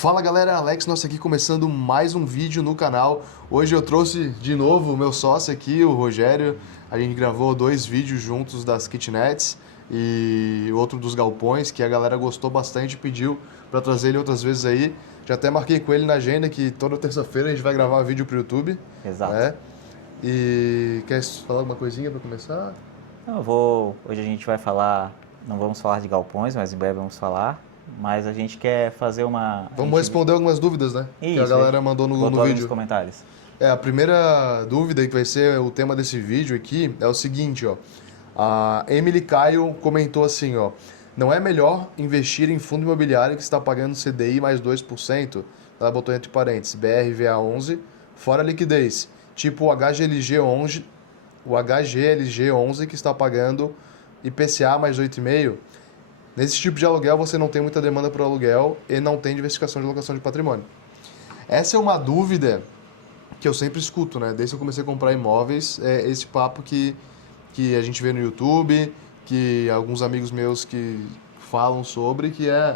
Fala galera, Alex, nós aqui começando mais um vídeo no canal. Hoje eu trouxe de novo o meu sócio aqui, o Rogério. A gente gravou 2 vídeos juntos das kitnets e outro dos galpões, que a galera gostou bastante e pediu para trazer ele outras vezes aí. Já até marquei com ele na agenda que toda terça-feira a gente vai gravar vídeo pro YouTube. Exato. Né? E quer falar alguma coisinha para começar? Hoje a gente vai falar, não vamos falar de galpões, mas em breve vamos falar. Mas a gente quer fazer uma... Vamos responder algumas dúvidas, né? Isso, que a galera mandou no botou ali vídeo. nos comentários. A primeira dúvida que vai ser o tema desse vídeo aqui é o seguinte, ó. A Emily Caio comentou assim, ó. Não é melhor investir em fundo imobiliário que está pagando CDI mais 2%? Ela botou entre parênteses, BRVA11, fora liquidez. Tipo o HGLG11 que está pagando IPCA mais 8,5%. Nesse tipo de aluguel você não tem muita demanda para o aluguel e não tem diversificação de locação de patrimônio. Essa é uma dúvida que eu sempre escuto, né? Desde que eu comecei a comprar imóveis, é esse papo que a gente vê no YouTube, que alguns amigos meus que falam sobre, que é,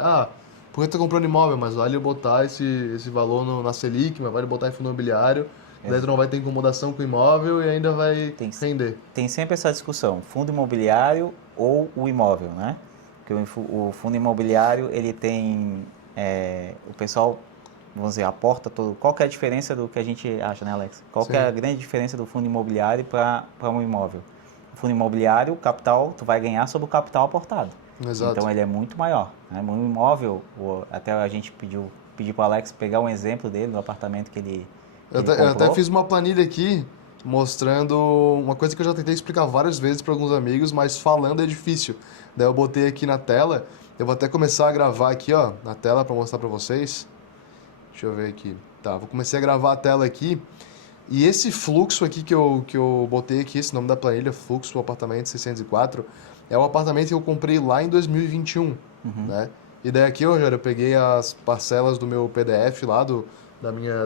por que tu tá comprando imóvel? Mas vale botar esse valor na Selic, mas vale botar em fundo imobiliário, daí tu não vai ter incomodação com o imóvel e ainda vai render. Tem sempre essa discussão, fundo imobiliário ou o imóvel, né? Porque o fundo imobiliário, ele tem, o pessoal, vamos dizer, aporta todo. Qual que é a diferença do que a gente acha, né, Alex? Qual que é a grande diferença do fundo imobiliário para um imóvel? O fundo imobiliário, o capital, tu vai ganhar sobre o capital aportado. Exato. Então, ele é muito maior. Né? Um imóvel, até a gente pediu para o Alex pegar um exemplo dele, do apartamento que ele comprou. Eu até fiz uma planilha aqui mostrando uma coisa que eu já tentei explicar várias vezes para alguns amigos, mas falando é difícil. Daí eu botei aqui na tela, eu vou até começar a gravar aqui, ó, na tela para mostrar para vocês. Deixa eu ver aqui. Tá, vou começar a gravar a tela aqui. E esse fluxo aqui que eu botei aqui, esse nome da planilha, fluxo apartamento 604, é o apartamento que eu comprei lá em 2021, né? E daí aqui, Rogério, eu peguei as parcelas do meu PDF lá, do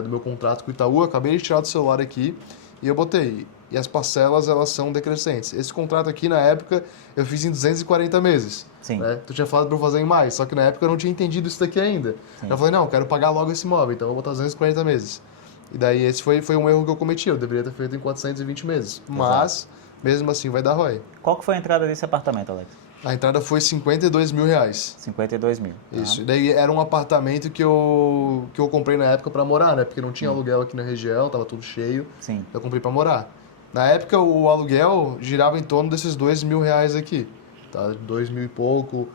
meu contrato com o Itaú, acabei de tirar do celular aqui e eu botei. E as parcelas, elas são decrescentes. Esse contrato aqui, na época, eu fiz em 240 meses. Sim. Né? Tu tinha falado para eu fazer em mais, só que na época eu não tinha entendido isso daqui ainda. Sim. Eu falei, não, eu quero pagar logo esse imóvel, então eu vou botar 240 meses. E daí esse foi um erro que eu cometi, eu deveria ter feito em 420 meses. Mas, mesmo assim, vai dar ROI. Qual que foi a entrada desse apartamento, Alex? A entrada foi R$52 mil. 52 mil. Tá? Isso. E daí era um apartamento que eu comprei na época para morar, né? Porque não tinha aluguel aqui na região, tava tudo cheio. Sim. Eu comprei para morar. Na época o aluguel girava em torno desses R$2 mil aqui. Tá? 2 mil e pouco.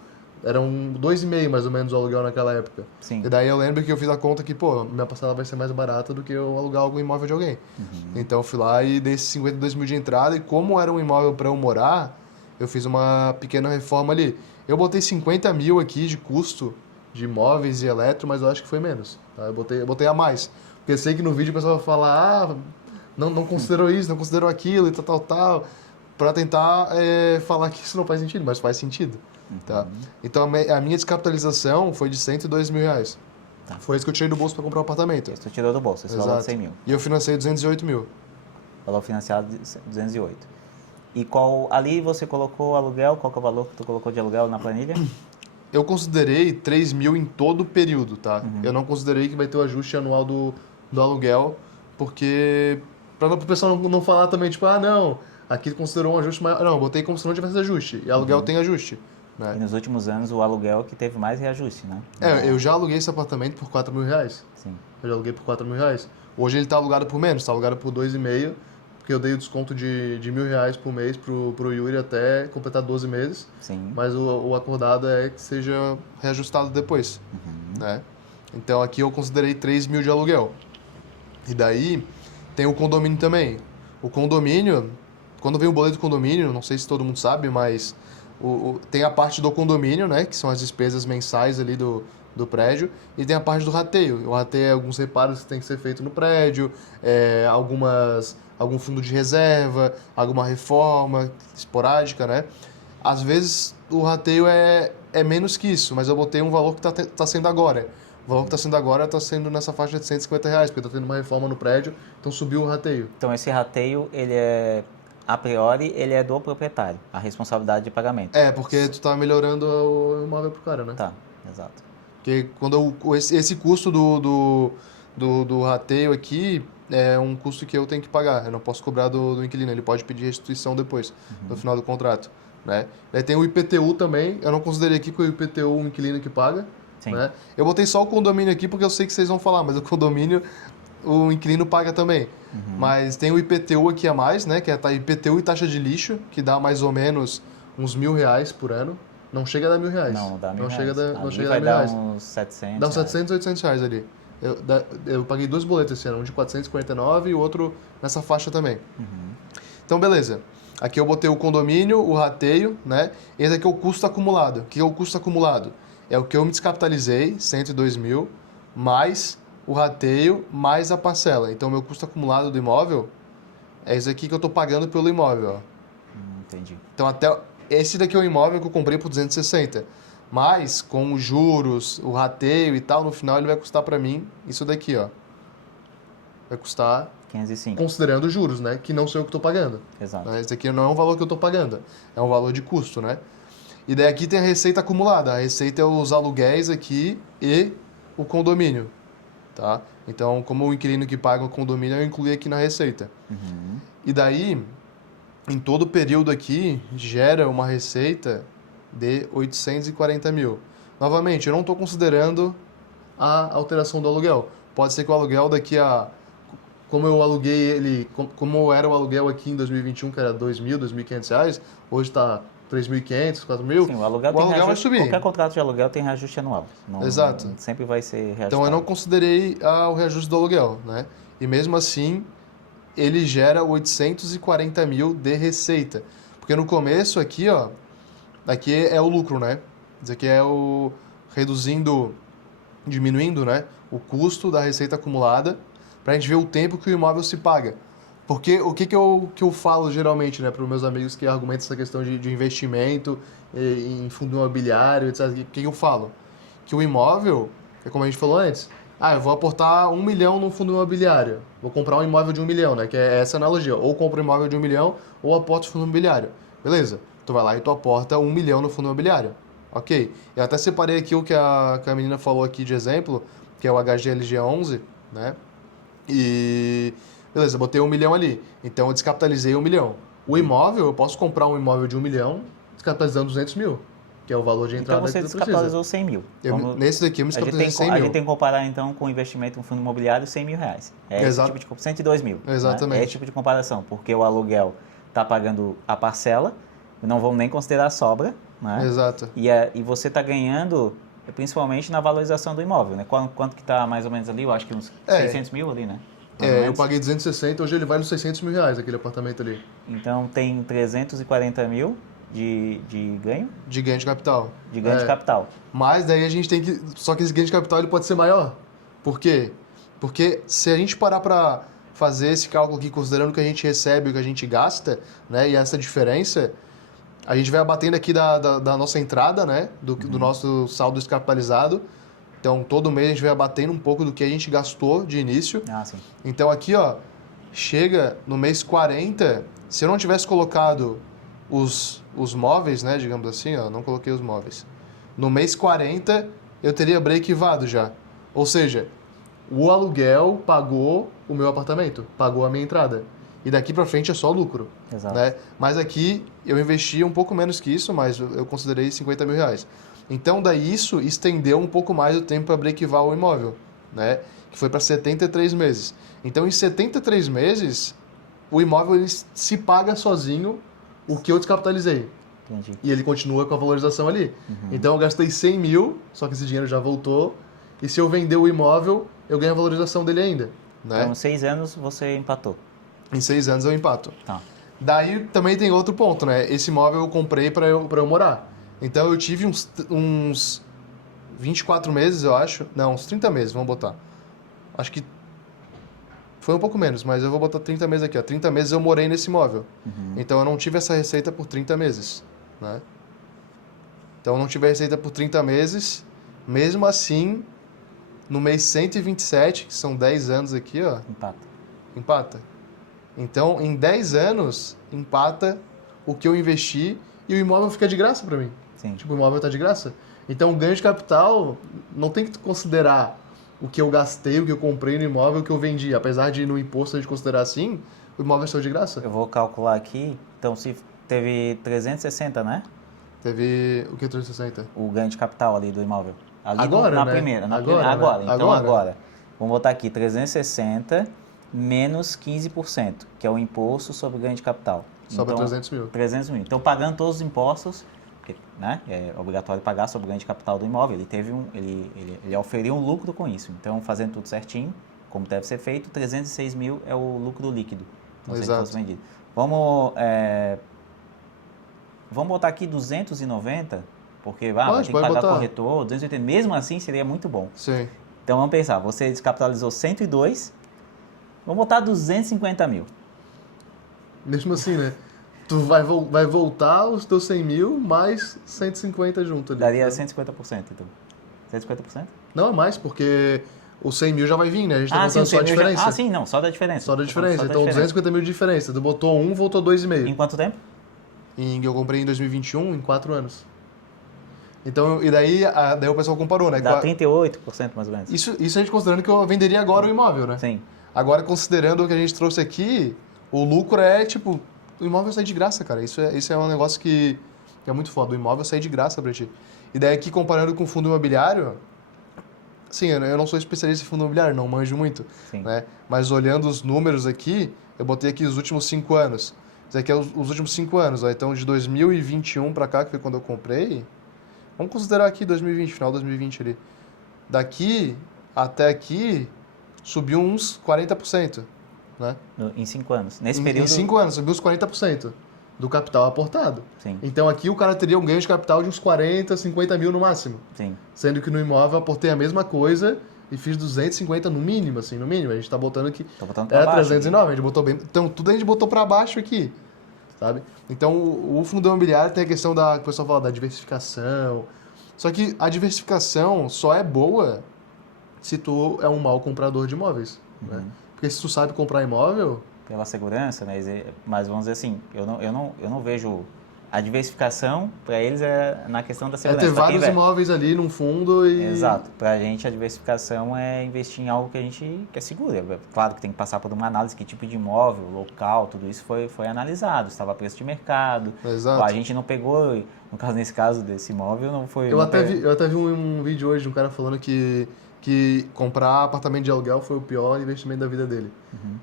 Eram 2,5 mais ou menos o aluguel naquela época. Sim. E daí eu lembro que eu fiz a conta que, minha parcela vai ser mais barata do que eu alugar algum imóvel de alguém. Então eu fui lá e dei esses 52 mil de entrada. E como era um imóvel para eu morar, eu fiz uma pequena reforma ali. Eu botei 50 mil aqui de custo de imóveis e eletro, mas eu acho que foi menos. Tá? Eu botei a mais. Porque eu sei que no vídeo o pessoal vai falar, não considerou isso, não considerou aquilo e tal. Pra tentar falar que isso não faz sentido, mas faz sentido. Tá? Então a minha descapitalização foi de R$102 mil. Tá. Foi isso que eu tirei do bolso para comprar o apartamento. Isso tu tirou do bolso, esse valor de 100 mil. E eu financei 208 mil. Valor financiado de 208. E ali você colocou aluguel, qual que é o valor que tu colocou de aluguel na planilha? Eu considerei 3 mil em todo o período, tá? Eu não considerei que vai ter o ajuste anual do aluguel, porque para o pessoal não falar também, tipo, não, aqui considerou um ajuste maior. Não, eu botei como se não tivesse ajuste. E aluguel tem ajuste. Né? E nos últimos anos o aluguel que teve mais reajuste, né? Eu já aluguei esse apartamento por R$4 mil. Sim. Eu já aluguei por R$4 mil. Hoje ele tá alugado por menos, tá alugado por 2,5, porque eu dei o desconto de R$1.000 por mês pro Yuri até completar 12 meses. Sim. Mas o acordado é que seja reajustado depois. Né? Então aqui eu considerei 3 mil de aluguel. E daí tem o condomínio também. O condomínio, quando vem o boleto do condomínio, não sei se todo mundo sabe, mas tem a parte do condomínio, né, que são as despesas mensais ali do prédio, e tem a parte do rateio. O rateio é alguns reparos que tem que ser feito no prédio, algum fundo de reserva, alguma reforma esporádica, né? Às vezes o rateio é menos que isso, mas eu botei um valor que tá sendo agora. O valor que está sendo agora está sendo nessa faixa de R$150, porque está tendo uma reforma no prédio, então subiu o rateio. Então esse rateio, a priori, ele é do proprietário, a responsabilidade de pagamento. Porque tu tá melhorando o imóvel pro cara, né? Tá, exato. Porque esse custo do rateio aqui é um custo que eu tenho que pagar. Eu não posso cobrar do inquilino. Ele pode pedir restituição depois, no final do contrato. Né? Daí tem o IPTU também. Eu não considerei aqui que o IPTU é um inquilino que paga. Sim. Né? Eu botei só o condomínio aqui porque eu sei que vocês vão falar, mas o condomínio o inquilino paga também. Mas tem o IPTU aqui a mais, né? Que é IPTU e taxa de lixo, que dá mais ou menos uns R$ 1.000 por ano. Não chega a dar R$ 1.000. Não, dá Não R$ 1.000. chega a dar, não Ali chega a vai dar dar R$ 1.000. uns 700. Dá uns 700, R$ 800 ali. Eu paguei 2 boletos esse ano, um de 449 e o outro nessa faixa também. Então, beleza. Aqui eu botei o condomínio, o rateio, né? Esse aqui é o custo acumulado. O que é o custo acumulado? É o que eu me descapitalizei, 102 mil, mais o rateio, mais a parcela. Então, meu custo acumulado do imóvel é esse aqui que eu estou pagando pelo imóvel. Ó. Entendi. Então, até esse daqui é o imóvel que eu comprei por 260. Mas, com os juros, o rateio e tal, no final ele vai custar para mim isso daqui, ó. Vai custar 505. considerando os juros, né? Que não sou eu que estou pagando. Exato. Esse aqui não é um valor que eu estou pagando, é um valor de custo, né? E daí aqui tem a receita acumulada. A receita é os aluguéis aqui e o condomínio, tá? Então, como o inquilino que paga o condomínio, eu incluí aqui na receita. E daí, em todo o período aqui, gera uma receita de 840 mil. Novamente, eu não estou considerando a alteração do aluguel. Pode ser que o aluguel daqui a... Como eu aluguei ele... Como era o aluguel aqui em 2021, que era R$2.000, R$2.500, hoje está R$3.500, R$4.000, Sim, o aluguel vai subir. Qualquer contrato de aluguel tem reajuste anual. Exato. Sempre vai ser reajustado. Então eu não considerei o reajuste do aluguel, né? E mesmo assim, ele gera 840 mil de receita. Porque no começo aqui, ó, aqui é o lucro, né? Isso aqui é o diminuindo, né? O custo da receita acumulada para a gente ver o tempo que o imóvel se paga. Porque o que eu falo geralmente, né, para os meus amigos que argumentam essa questão de investimento em fundo imobiliário, etc. O que eu falo? Que o imóvel, é como a gente falou antes, eu vou aportar 1 milhão num fundo imobiliário, vou comprar um imóvel de 1 milhão, né, que é essa analogia, ou compro um imóvel de 1 milhão ou aporto no fundo imobiliário. Beleza, tu vai lá e tu aporta 1 milhão no fundo imobiliário. Ok, eu até separei aqui o que a menina falou aqui de exemplo, que é o HGLG11, né, e... Beleza, botei 1 milhão ali. Então eu descapitalizei 1 milhão. O imóvel, eu posso comprar um imóvel de 1 milhão descapitalizando 200 mil, que é o valor de entrada então você que tu descapitalizou precisa. 100 mil. Nesse daqui eu me descapitalizei 100 mil. A gente tem que comparar então com o investimento em fundo imobiliário 100 mil reais. É esse tipo de 102 mil. Exatamente. Né? É esse tipo de comparação, porque o aluguel está pagando a parcela, não vamos nem considerar a sobra. Né? Exato. E você está ganhando principalmente na valorização do imóvel. Né? Quanto que está mais ou menos ali? Eu acho que uns 600 mil ali, né? Eu paguei 260, hoje ele vale uns 600 mil reais, aquele apartamento ali. Então tem 340 mil de ganho? De ganho de capital. De ganho de capital. Mas daí a gente tem que... Só que esse ganho de capital ele pode ser maior. Por quê? Porque se a gente parar para fazer esse cálculo aqui, considerando o que a gente recebe e o que a gente gasta, né, e essa diferença, a gente vai abatendo aqui da nossa entrada, né, do nosso saldo descapitalizado. Então, todo mês a gente vai abatendo um pouco do que a gente gastou de início. Sim. Então, aqui, ó, chega no mês 40, se eu não tivesse colocado os móveis, né, digamos assim, ó, não coloquei os móveis. No mês 40, eu teria breakivado já. Ou seja, o aluguel pagou o meu apartamento, pagou a minha entrada. E daqui para frente é só lucro. Exato. Né? Mas aqui eu investi um pouco menos que isso, mas eu considerei 50 mil reais. Então, daí isso estendeu um pouco mais o tempo para breakivar o imóvel, né? Que foi para 73 meses. Então, em 73 meses, o imóvel ele se paga sozinho o que eu descapitalizei. Entendi. E ele continua com a valorização ali. Então, eu gastei 100 mil, só que esse dinheiro já voltou. E se eu vender o imóvel, eu ganho a valorização dele ainda. Né? Então, em 6 anos você empatou. Em 6 anos eu empato. Tá. Daí também tem outro ponto, né? Esse imóvel eu comprei para eu morar. Então eu tive uns 24 meses, eu acho. Não, uns 30 meses, vamos botar. Acho que foi um pouco menos, mas eu vou botar 30 meses aqui, ó. 30 meses eu morei nesse imóvel. Então eu não tive essa receita por 30 meses, né? Então eu não tive a receita por 30 meses. Mesmo assim, no mês 127, que são 10 anos aqui, ó. Empata. Então, em 10 anos, empata o que eu investi e o imóvel fica de graça para mim. Sim. Tipo, o imóvel tá de graça. Então, o ganho de capital não tem que considerar o que eu gastei, o que eu comprei no imóvel, o que eu vendi. Apesar de no imposto a gente considerar assim, o imóvel saiu de graça. Eu vou calcular aqui. Então, se teve 360, né? Teve o que 360? O ganho de capital ali do imóvel. Ali Agora, na né? primeira. Agora, né? Então, Agora. agora. Vamos botar aqui 360 menos 15%, que é o imposto sobre o ganho de capital. Sobra Então, 300 mil. 300 mil. Então, pagando todos os impostos, porque, né, é obrigatório pagar sobre o ganho de capital do imóvel. Ele oferiu um lucro com isso. Então, fazendo tudo certinho, como deve ser feito, 306 mil é o lucro líquido. Então, se ele fosse vendido. Vamos botar aqui 290, porque vai ter que pagar corretor, 280. Mesmo assim, seria muito bom. Sim. Então, vamos pensar. Você descapitalizou 102, vamos botar 250 mil. Mesmo assim, né? Tu vai voltar os teus 100 mil mais 150 junto ali. Daria né? 150%, então. 150%? Não, é mais, porque os 100 mil já vai vir, né? A gente tá contando só a diferença. sim, não, só da diferença. Só da diferença. Então, 250 mil de diferença. Tu botou 1, voltou 2,5. Em quanto tempo? Eu comprei em 2021, em 4 anos. Então, e daí o pessoal comparou, né? Dá 38% mais ou menos. Isso a gente considerando que eu venderia agora o imóvel, né? Sim. Agora, considerando o que a gente trouxe aqui, o lucro é, tipo, o imóvel sai de graça, cara. Isso é um negócio que é muito foda. O imóvel sai de graça pra ti. E daí aqui, comparando com o fundo imobiliário, sim, eu não sou especialista em fundo imobiliário, não manjo muito, Sim. né? Mas olhando os números aqui, eu botei aqui os últimos 5 anos. Isso aqui é os últimos 5 anos, ó. Então, de 2021 pra cá, que foi quando eu comprei, vamos considerar aqui 2020, final de 2020 ali. Daqui até aqui, subiu uns 40%, né? Em 5 anos. Nesse Em período... 5 anos, subiu uns 40% do capital aportado. Sim. Então aqui o cara teria um ganho de capital de uns 40, 50 mil no máximo. Sim. Sendo que no imóvel eu aportei a mesma coisa e fiz 250 no mínimo, assim, no mínimo. A gente tá botando aqui... Tô botando pra Era baixo 309, a gente botou bem... Então tudo a gente botou pra baixo aqui, sabe? Então o fundo imobiliário tem a questão da... O pessoal fala da diversificação. Só que a diversificação só é boa se tu é um mau comprador de imóveis, né? Porque se tu sabe comprar imóvel... Pela segurança, né? Mas vamos dizer assim, eu não vejo... A diversificação, para eles, é na questão da segurança. É ter vários imóveis ali num fundo e... Exato. Para a gente, a diversificação é investir em algo que a gente quer seguro. É claro que tem que passar por uma análise, que tipo de imóvel, local, tudo isso foi analisado. Estava a preço de mercado. Exato. A gente não pegou, no caso, nesse caso desse imóvel, não foi... Eu até vi um vídeo hoje de um cara falando que comprar apartamento de aluguel foi o pior investimento da vida dele.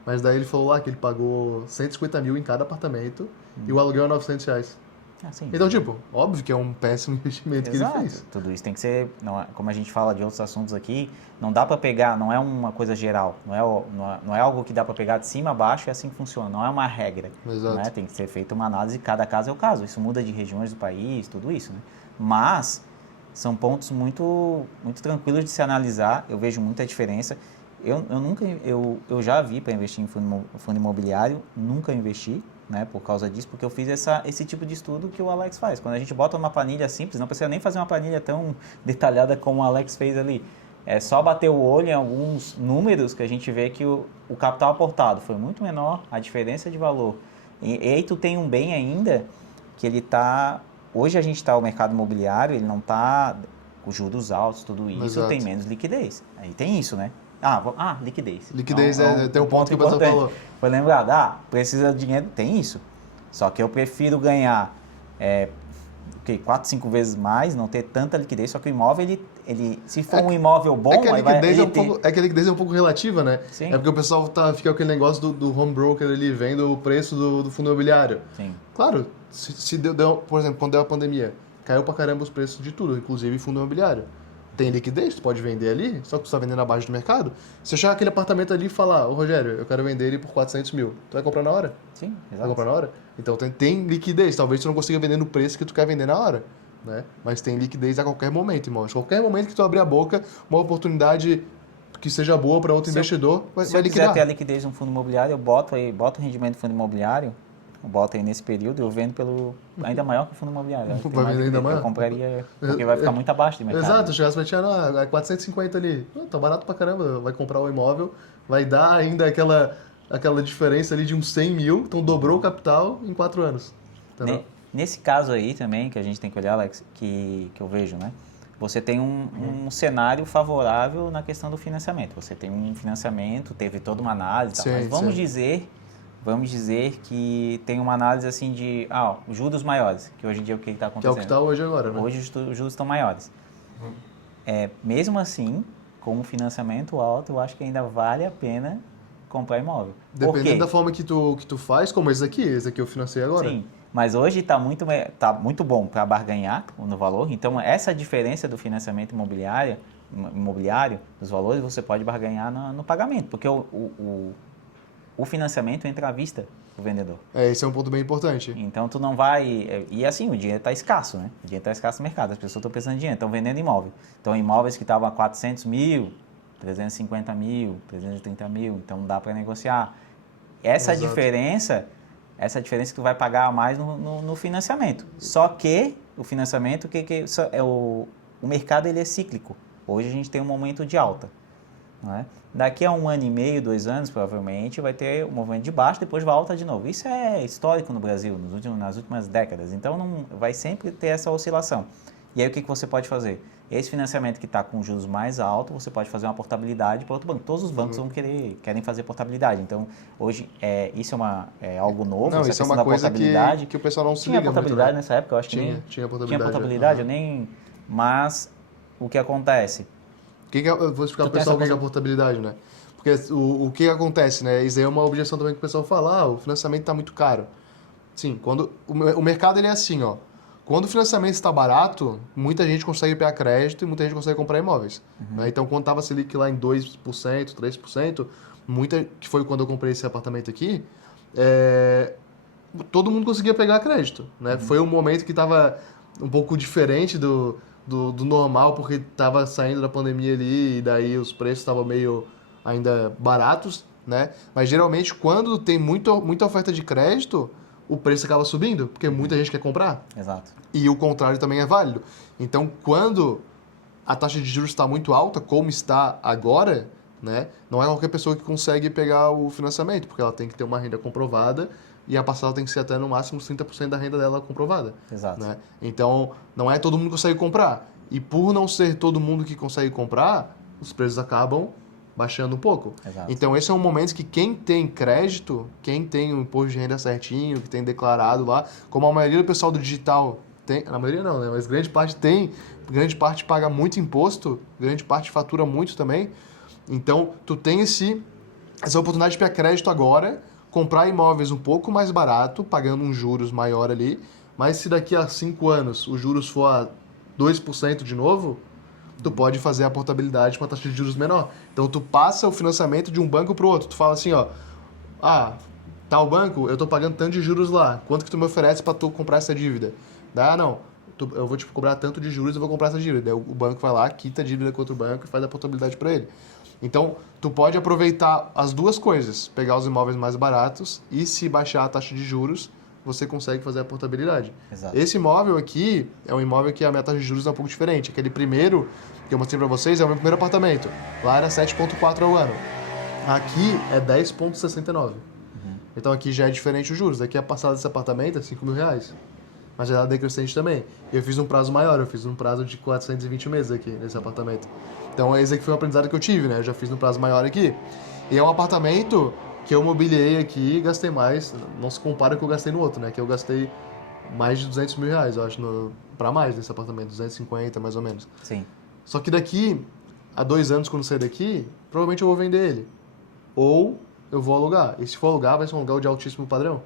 Mas daí ele falou lá que ele pagou 150 mil em cada apartamento e o aluguel é R$900. Sim. Então, tipo, óbvio que é um péssimo investimento que ele fez. Tudo isso tem que ser, como a gente fala de outros assuntos aqui, não dá para pegar, não é uma coisa geral, não é algo que dá para pegar de cima a baixo e assim que funciona, não é uma regra. Exato. Né? Tem que ser feita uma análise, cada caso é o caso. Isso muda de regiões do país, tudo isso. Né? Mas são pontos muito, muito tranquilos de se analisar, eu vejo muita diferença. Eu já vi para investir em fundo imobiliário, nunca investi, né, por causa disso, porque eu fiz esse tipo de estudo que o Alex faz. Quando a gente bota uma planilha simples, não precisa nem fazer uma planilha tão detalhada como o Alex fez ali. É só bater o olho em alguns números que a gente vê que o capital aportado foi muito menor, a diferença de valor. E aí tu tem um bem ainda que ele está... Hoje a gente está, o mercado imobiliário, ele não está com juros altos, tudo isso, Exato. tem menos liquidez. Aí tem isso, né? Liquidez. Liquidez Então, tem um ponto que o pessoal falou. Foi lembrado, precisa de dinheiro, tem isso. Só que eu prefiro ganhar 4, 5 vezes mais, não ter tanta liquidez, só que o imóvel, se for um imóvel bom... É que a liquidez é um pouco relativa, né? Sim. É porque o pessoal fica com aquele negócio do home broker ali, vendo o preço do fundo imobiliário. Sim. Claro, se deu, por exemplo, quando deu a pandemia, caiu pra caramba os preços de tudo, inclusive fundo imobiliário. Tem liquidez, tu pode vender ali, só que tu está vendendo abaixo do mercado. Se eu chegar aquele apartamento ali e falar, ô Rogério, eu quero vender ele por 400 mil, tu vai comprar na hora? Sim, exato. Vai comprar na hora? Então tem liquidez, talvez tu não consiga vender no preço que tu quer vender na hora, né? Mas tem liquidez a qualquer momento, irmão. A qualquer momento que tu abrir a boca, uma oportunidade que seja boa para outro investidor, vai liquidar. Se eu quiser ter a liquidez no fundo imobiliário, eu boto o rendimento do fundo imobiliário, eu boto aí nesse período, eu vendo pelo ainda maior que o fundo imobiliário. Vai vender ainda maior? Eu compraria, porque vai ficar muito abaixo do mercado. Exato, chegasse pra ti, é 450 ali. Tá barato pra caramba, vai comprar o imóvel, vai dar ainda aquela diferença ali de uns 100 mil, então dobrou o capital em 4 anos. Entendeu? Nesse caso aí também, que a gente tem que olhar, Alex, que eu vejo, né? você tem um cenário favorável na questão do financiamento. Você tem um financiamento, teve toda uma análise, tal, Sim, mas sim. vamos dizer que tem uma análise assim de juros maiores, que hoje em dia é o que está Que é o que acontecendo. está hoje agora, né? Hoje os juros estão maiores. Mesmo assim, com um financiamento alto, eu acho que ainda vale a pena comprar imóvel. Por Dependendo da quê? forma que tu faz, como esse aqui eu financei agora. Sim, mas hoje tá muito bom para barganhar no valor. Então, essa diferença do financiamento imobiliário, dos valores, você pode barganhar no pagamento, porque o financiamento entra à vista do vendedor. Esse é um ponto bem importante. Então, tu não vai... E assim, o dinheiro está escasso, né? O dinheiro está escasso no mercado, as pessoas estão precisando de dinheiro, estão vendendo imóvel. Então, imóveis que estavam a 400 mil, 350 mil, 330 mil, então dá para negociar. Essa Exato. diferença que tu vai pagar a mais no financiamento. Só que o financiamento, o mercado ele é cíclico. Hoje a gente tem um momento de alta. Não é? Daqui a 1 ano e meio, 2 anos, provavelmente, vai ter um movimento de baixo, depois vai alta de novo. Isso é histórico no Brasil, nas últimas décadas. Então, não, vai sempre ter essa oscilação. E aí, o que você pode fazer? Esse financiamento que está com juros mais altos, você pode fazer uma portabilidade para outro banco. Todos os bancos querem fazer portabilidade. Então, hoje, isso é algo novo, Não, essa isso é questão uma da coisa portabilidade. que o pessoal não se Tinha liga muito, portabilidade né? nessa época, eu acho que Tinha tinha portabilidade. portabilidade, eu Aham. nem... Mas, o que acontece? Eu vou explicar Tu pro tem essa pessoal o que é a portabilidade, né? Porque o que acontece, né? Isso aí é uma objeção também que o pessoal fala, o financiamento está muito caro. Sim, quando o mercado ele é assim, ó. Quando o financiamento está barato, muita gente consegue pegar crédito e muita gente consegue comprar imóveis. Né? Então, quando estava a Selic lá em 2%, 3%, que foi quando eu comprei esse apartamento aqui, todo mundo conseguia pegar crédito. Né? Foi um momento que estava um pouco diferente do normal, porque estava saindo da pandemia ali e daí os preços estavam meio ainda baratos. Né? Mas geralmente, quando tem muita oferta de crédito, o preço acaba subindo, porque muita gente quer comprar. Exato. E o contrário também é válido. Então, quando a taxa de juros está muito alta, como está agora, né, não é qualquer pessoa que consegue pegar o financiamento, porque ela tem que ter uma renda comprovada e a parcela tem que ser até no máximo 30% da renda dela comprovada. Exato. Né? Então, não é todo mundo que consegue comprar. E por não ser todo mundo que consegue comprar, os preços acabam baixando um pouco. Exato. Então, esse é um momento que quem tem crédito, quem tem o imposto de renda certinho, que tem declarado lá, como a maioria do pessoal do digital tem, na maioria não, né? Mas grande parte tem, grande parte paga muito imposto, grande parte fatura muito também. Então, tu tem essa oportunidade de pegar crédito agora, comprar imóveis um pouco mais barato, pagando uns juros maior ali, mas se daqui a 5 anos os juros for a 2% de novo, tu pode fazer a portabilidade com a taxa de juros menor. Então, tu passa o financiamento de um banco para o outro. Tu fala assim, ó, tal banco, eu tô pagando tanto de juros lá, quanto que tu me oferece para tu comprar essa dívida? Não, eu vou te cobrar tanto de juros, eu vou comprar essa dívida. Daí o banco vai lá, quita a dívida com outro banco e faz a portabilidade para ele. Então, tu pode aproveitar as duas coisas, pegar os imóveis mais baratos e se baixar a taxa de juros, você consegue fazer a portabilidade. Exato. Esse imóvel aqui é um imóvel que a minha taxa de juros é um pouco diferente. Aquele primeiro que eu mostrei para vocês é o meu primeiro apartamento. Lá era 7,4 ao ano. Aqui é 10,69. Então aqui já é diferente os juros. Aqui a parcela desse apartamento é 5 mil reais. Mas já é decrescente também. E eu fiz um prazo maior, eu fiz um prazo de 420 meses aqui nesse apartamento. Então esse aqui foi um aprendizado que eu tive, né? Eu já fiz um prazo maior aqui. E é um apartamento que eu mobiliei aqui e gastei mais. Não se compara com o que eu gastei no outro, né? Que eu gastei mais de 200 mil reais, eu acho, pra mais nesse apartamento. 250, mais ou menos. Sim. Só que daqui a 2 anos, quando sair daqui, provavelmente eu vou vender ele. Ou eu vou alugar. E se for alugar, vai ser um aluguel de altíssimo padrão.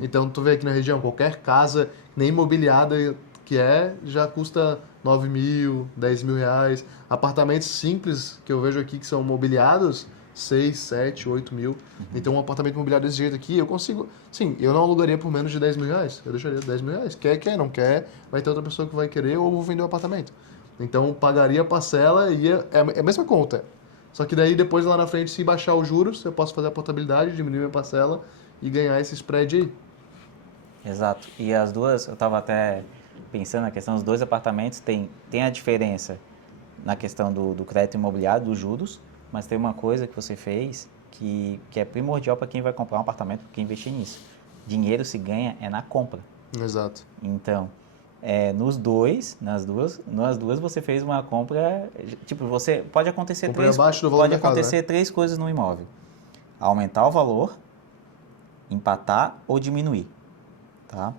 Então, tu vê aqui na região, qualquer casa, nem imobiliada que já custa 9 mil, 10 mil reais. Apartamentos simples que eu vejo aqui que são mobiliados, 6, 7, 8 mil. Então, um apartamento mobiliado desse jeito aqui, eu consigo... Sim, eu não alugaria por menos de 10 mil reais. Eu deixaria 10 mil reais. Quer, não quer, vai ter outra pessoa que vai querer ou vou vender o apartamento. Então, pagaria a parcela e é a mesma conta. Só que daí, depois, lá na frente, se baixar os juros, eu posso fazer a portabilidade, diminuir minha parcela e ganhar esse spread aí. Exato. E as duas, eu estava até pensando na questão, os dois apartamentos tem a diferença na questão do crédito imobiliário, dos juros, mas tem uma coisa que você fez que é primordial para quem vai comprar um apartamento, quem investir nisso. Dinheiro se ganha é na compra. Exato. Então, nas duas você fez uma compra, tipo, você pode acontecer Comprei abaixo do valor do mercado, né? três coisas no imóvel. Aumentar o valor, empatar ou diminuir, tá?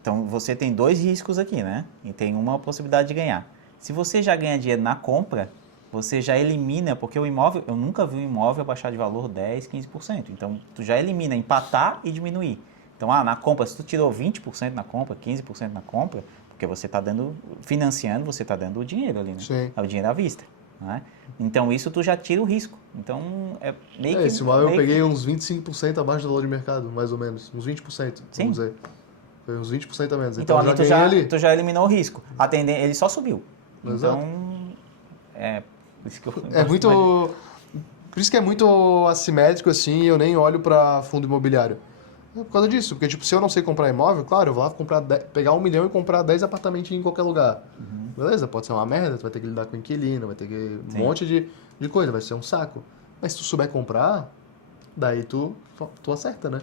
Então você tem dois riscos aqui, né? E tem uma possibilidade de ganhar. Se você já ganha dinheiro na compra, você já elimina, porque o imóvel, eu nunca vi um imóvel baixar de valor 10, 15%. Então, tu já elimina empatar e diminuir. Então, na compra, se tu tirou 20% na compra, 15% na compra, porque você está financiando, você está dando o dinheiro ali, né? Sim. É o dinheiro à vista, né? Então, isso tu já tira o risco. Então, é meio que... Esse imóvel eu meio que- peguei uns 25% abaixo do valor de mercado, mais ou menos. Uns 20%, Sim. vamos dizer. Foi uns 20% a menos. Então, ali eu já ganhei ali. tu já eliminou o risco. Ele só subiu. Exato. Então, por isso que eu É gosto muito... mais Por isso que é muito assimétrico, assim, eu nem olho para fundo imobiliário. É por causa disso, porque, tipo, se eu não sei comprar imóvel, claro, eu vou lá pegar 1 milhão e comprar 10 apartamentos em qualquer lugar. Beleza, pode ser uma merda, tu vai ter que lidar com inquilino, vai ter que... Um Sim. monte de coisa, vai ser um saco. Mas se tu souber comprar, daí tu acerta, né?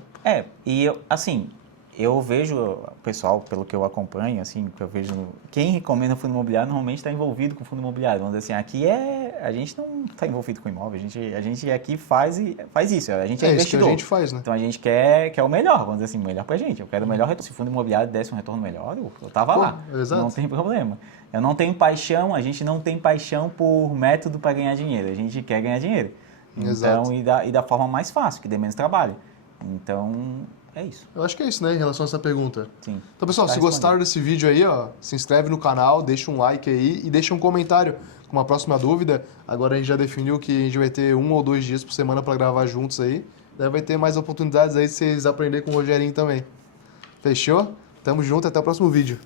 Eu vejo o pessoal, pelo que eu acompanho, assim, que eu vejo, quem recomenda fundo imobiliário normalmente está envolvido com fundo imobiliário. Vamos dizer assim, aqui a gente não está envolvido com imóvel, a gente aqui faz isso, a gente é É isso que a investidor. gente faz, né? Então a gente quer o melhor, vamos dizer assim, o melhor pra gente. Eu quero o melhor retorno. Se o fundo imobiliário desse um retorno melhor, eu tava Pô, lá. exato. Não tem problema. Eu não tenho paixão, a gente não tem paixão por método para ganhar dinheiro. A gente quer ganhar dinheiro. Exato. Então, e da forma mais fácil, que dê menos trabalho. Então, é isso. Eu acho que é isso, né, em relação a essa pergunta. Sim. Então, pessoal, Tá se respondido. gostaram desse vídeo aí, ó, se inscreve no canal, deixa um like aí e deixa um comentário com uma próxima dúvida. Agora a gente já definiu que a gente vai ter 1 ou 2 dias por semana para gravar juntos aí. Daí vai ter mais oportunidades aí de vocês aprenderem com o Rogerinho também. Fechou? Tamo junto, até o próximo vídeo.